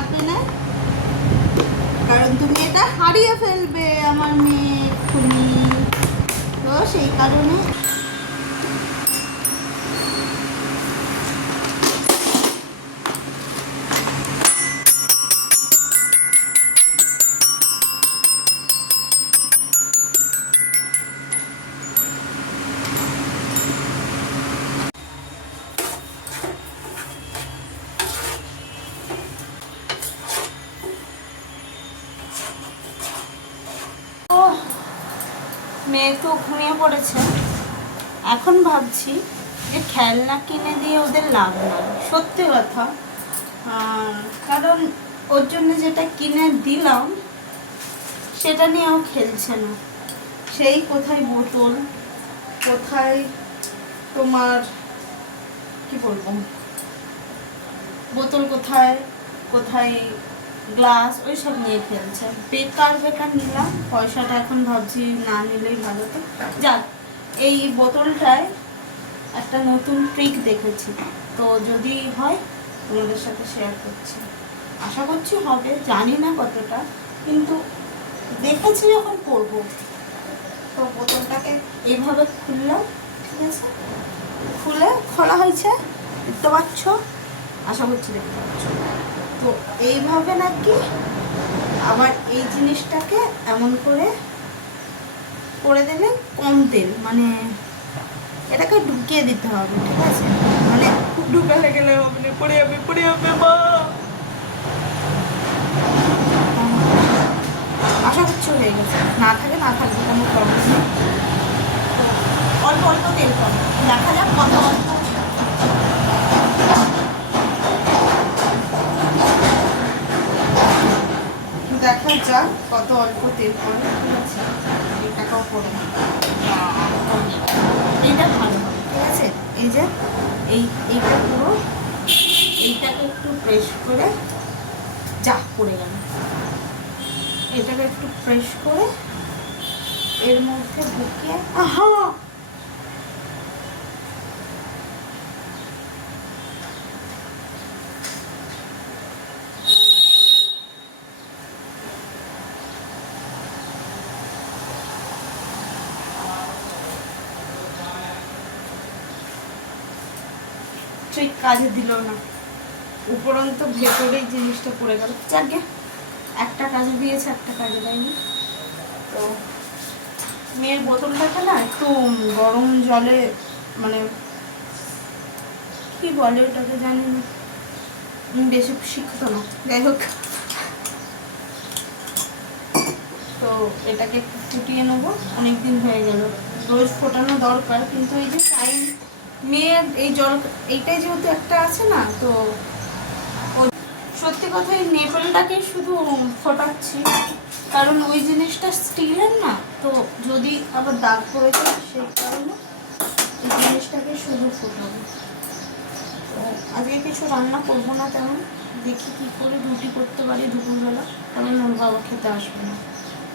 লাগবে না, কারণ তুমি এটা হারিয়ে ফেলবে আমার মেয়ে এক্ষুনি। তো সেই কারণে মেয়ে তো ঘুমিয়ে পড়েছে। এখন ভাবছি যে খেলনা কিনে দিয়ে ওদের লাভ নাই, সত্যি কথা। কারণ ওর জন্য যেটা কিনে দিলাম সেটা নিয়েও খেলছে না। সেই কোথায় বোতল, কোথায় তোমার কি বলবো, বোতল কোথায় কোথায় গ্লাস, ওই সব নিয়ে খেলছে। বেকার বেকার নিলাম পয়সাটা, এখন ভাবছি না নিলেই ভালো। তো যাক, এই বোতলটায় একটা নতুন ট্রিক দেখেছি, তো যদি হয় তোমাদের সাথে শেয়ার করছি। আশা করছি হবে, জানি না কতটা, কিন্তু দেখেছি যখন করবো। তো বোতলটাকে এইভাবে খুললাম, ঠিক আছে, খুলে খোলা হয়েছে, দেখতে পাচ্ছ, আশা করছি দেখতে পাচ্ছ। তো এইভাবে নাকি আবার এই জিনিসটাকে এমন করে করে দিলে কম তেল, মানে এটাকে ঢুকিয়ে দিতে হবে, ঠিক আছে, মানে খুব ঢুকালে গেলে হবে না, পড়ে যাবে মা। আশা করছি হয়ে গেছে, না থাকবে কোনো প্রবলেম নেই। অল্প অল্প তেল কম, দেখা যাক কত অল্প, দেখা যাক কত অল্প তেল পড়ে, ঠিক আছে। এটাকেও করে এটা ভালো হবে, ঠিক আছে। এই যে এইটা পুরো, এইটাকে একটু প্রেস করে, যা পড়ে গেল, এটাকে একটু প্রেস করে এর মধ্যে ঢুকিয়ে, আহা, ট্রিক কাজে দিল না, উপরন্ত ভেতরেই জিনিসটা পড়ে গেল। যাকে একটা কাজে দিয়েছে, একটা কাজে দেয়নি। তো মেয়ের বোতলটাকে না একটু গরম জলে, মানে কি বলে ওটাকে জানি না, বেশি শিখতো না, যাই হোক। তো এটাকে একটু ফুটিয়ে নেবো, অনেকদিন হয়ে গেল, রোজ ফোটানো দরকার, কিন্তু এই যে টাইম, মেয়ের এই জল এইটাই যেহেতু একটা আছে না, তো সত্যি কথা এই নেপেলটাকে শুধু ফোটাচ্ছি, কারণ ওই জিনিসটা স্টিলের না, তো যদি আবার দাগ পড়ে যায়, সেই কারণে এই জিনিসটাকে শুধু ফোটাবো। তো আজকে কিছু রান্না করবো না তেমন, দেখি কী করে রুটি করতে পারি দুপুরবেলা, কারণ ওর বাবা খেতে আসবে না।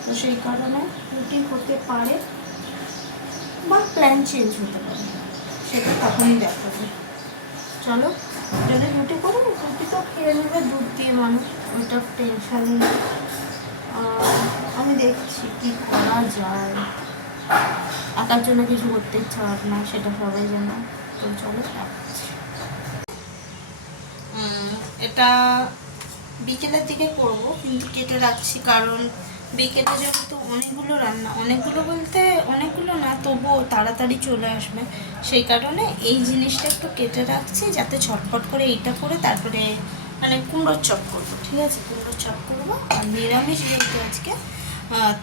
তো সেই কারণে রুটি হতে পারে বা প্ল্যান চেঞ্জ হতে পারে, সেটা তখনই দেখা যায়। চলো, যদি রুটি করি, রুটি তো খেয়ে নেবে দুধ দিয়ে মানুষ, ওইটা টেনশন নেই। আমি দেখছি কি করা যায়, একার জন্য কিছু করতে ইচ্ছা হয় না, সেটা সবাই জানে। তো চলো, এটা বিকেলের দিকে করব, কিন্তু কেটে রাখছি, কারণ বিকেলে যেহেতু অনেকগুলো রান্না, অনেকগুলো বলতে অনেকগুলো না, তবুও তাড়াতাড়ি চলে আসবে, সেই কারণে এই জিনিসটা একটু কেটে রাখছি, যাতে ছটফট করে এইটা করে তারপরে মানে কুমড়োর চপ করবো, ঠিক আছে, কুমড়োর চপ করবো। আর নিরামিষ যেহেতু আজকে,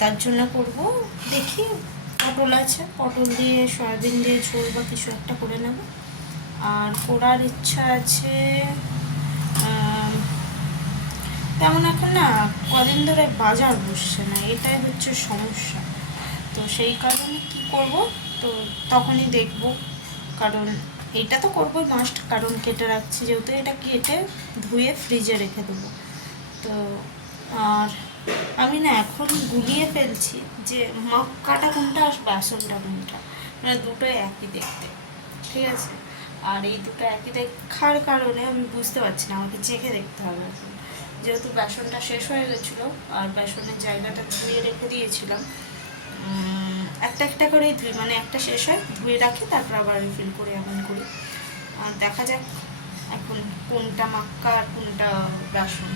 তার জন্য করব, দেখি পটল আছে, পটল দিয়ে সয়াবিন দিয়ে ঝোল বা কিছু একটা করে নেব। আর করার ইচ্ছা আছে, তেমন এখন না কদিন ধরে বাজার বসছে না, এটাই হচ্ছে সমস্যা। তো সেই কারণে কি করব, তো তখনই দেখব, কারণ এটা তো করবোই মাস্ট, কারণ কেটে রাখছি যেহেতু, এটা কেটে ধুয়ে ফ্রিজে রেখে দেবো। তো আর আমি না এখন গুলিয়ে ফেলছি যে মাক্কাটা কোনটা আর বাসনটা কোনটা, মানে দুটোই একই দেখতে, ঠিক আছে। আর এই দুটো একই দেখার কারণে আমি বুঝতে পারছি না, আমাকে চেখে দেখতে হবে এখন। যেহেতু বেসনটা শেষ হয়ে গেছিলো আর বেসনের জায়গাটা ধুয়ে রেখে দিয়েছিলাম, একটা একটা করেই ধুই, মানে একটা শেষ হয় ধুয়ে রাখি, তারপর আবার রিফিল করে এমন করি। আর দেখা যাক এখন কোনটা মাক্কা আর কোনটা বেসন।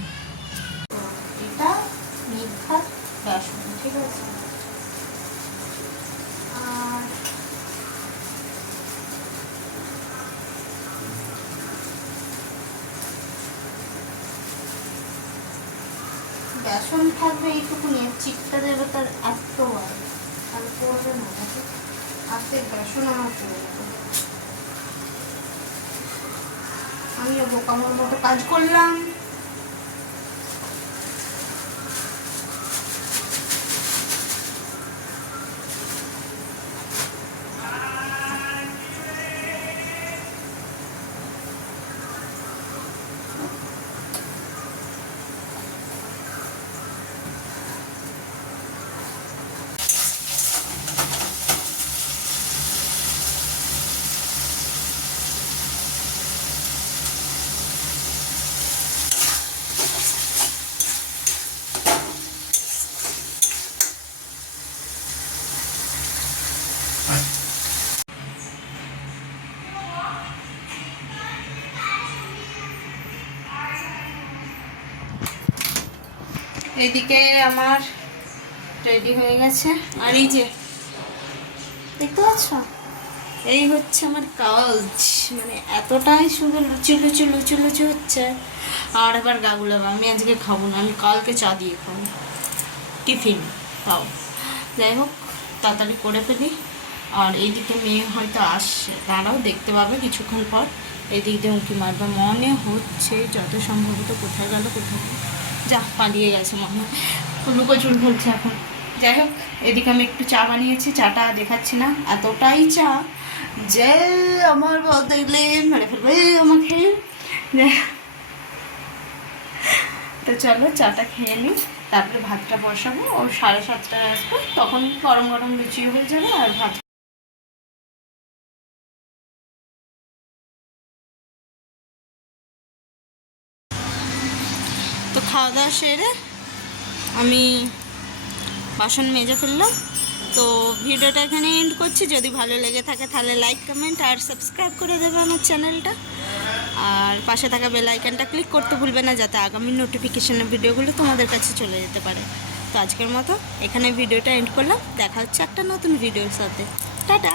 তো এটা নির্ঘাত বেসন, ঠিক আছে। আর বেসন থাকবে এইটুকুনি, চিপটা দেবে তার এত আর পড়বে না, হাতে বেসন আমার পড়ে যাবে। আমিও বোকামোর মতো কাজ করলাম। এইদিকে আমার রেডি হয়ে গেছে, আর এই যে দেখতে পাচ্ছ, এই হচ্ছে আমার কাজ, মানে এতটাই সুন্দর লুচি লুচি লুচি লুচি হচ্ছে। আর এবার গা গুলাবো, আমি আজকে খাবো না, আমি কালকে চা দিয়ে খাবো, টিফিন খাও। যাই হোক তাড়াতাড়ি করে ফেলি। আর এইদিকে মেয়ে হয়তো আসছে, তারাও দেখতে পাবে কিছুক্ষণ পর। এদিক দিয়ে উঁকি মারবে মনে হচ্ছে, যত সম্ভবত কোথায় গেল কোথায় যা পালিয়ে গেছে মনে হয়, লুকো চুল ফেলছে এখন। যাই হোক এদিকে আমি একটু চা বানিয়েছি, চাটা দেখাচ্ছি না, এতটাই চা যে আমার বলতে গেলে মেরে ফেলবে আমাকে। তো চলো চাটা খেয়ে নিই, তারপরে ভাতটা বসাবো। ও 7:30টায় আসবে, তখন গরম গরম লুচি হয়ে যাবে আর ভাত। তো খাওয়া দাওয়া সেরে আমি বাসন মেজে ফেললাম। তো ভিডিওটা এখানে এন্ড করছি। যদি ভালো লেগে থাকে তাহলে লাইক কমেন্ট আর সাবস্ক্রাইব করে দেবে আমার চ্যানেলটা, আর পাশে থাকা বেল আইকনটা ক্লিক করতে ভুলবে না, যাতে আগামী নোটিফিকেশনের ভিডিওগুলো তোমাদের কাছে চলে যেতে পারে। তো আজকের মতো এখানে ভিডিওটা এন্ড করলাম, দেখা হচ্ছে একটা নতুন ভিডিওর সাথে। টাটা।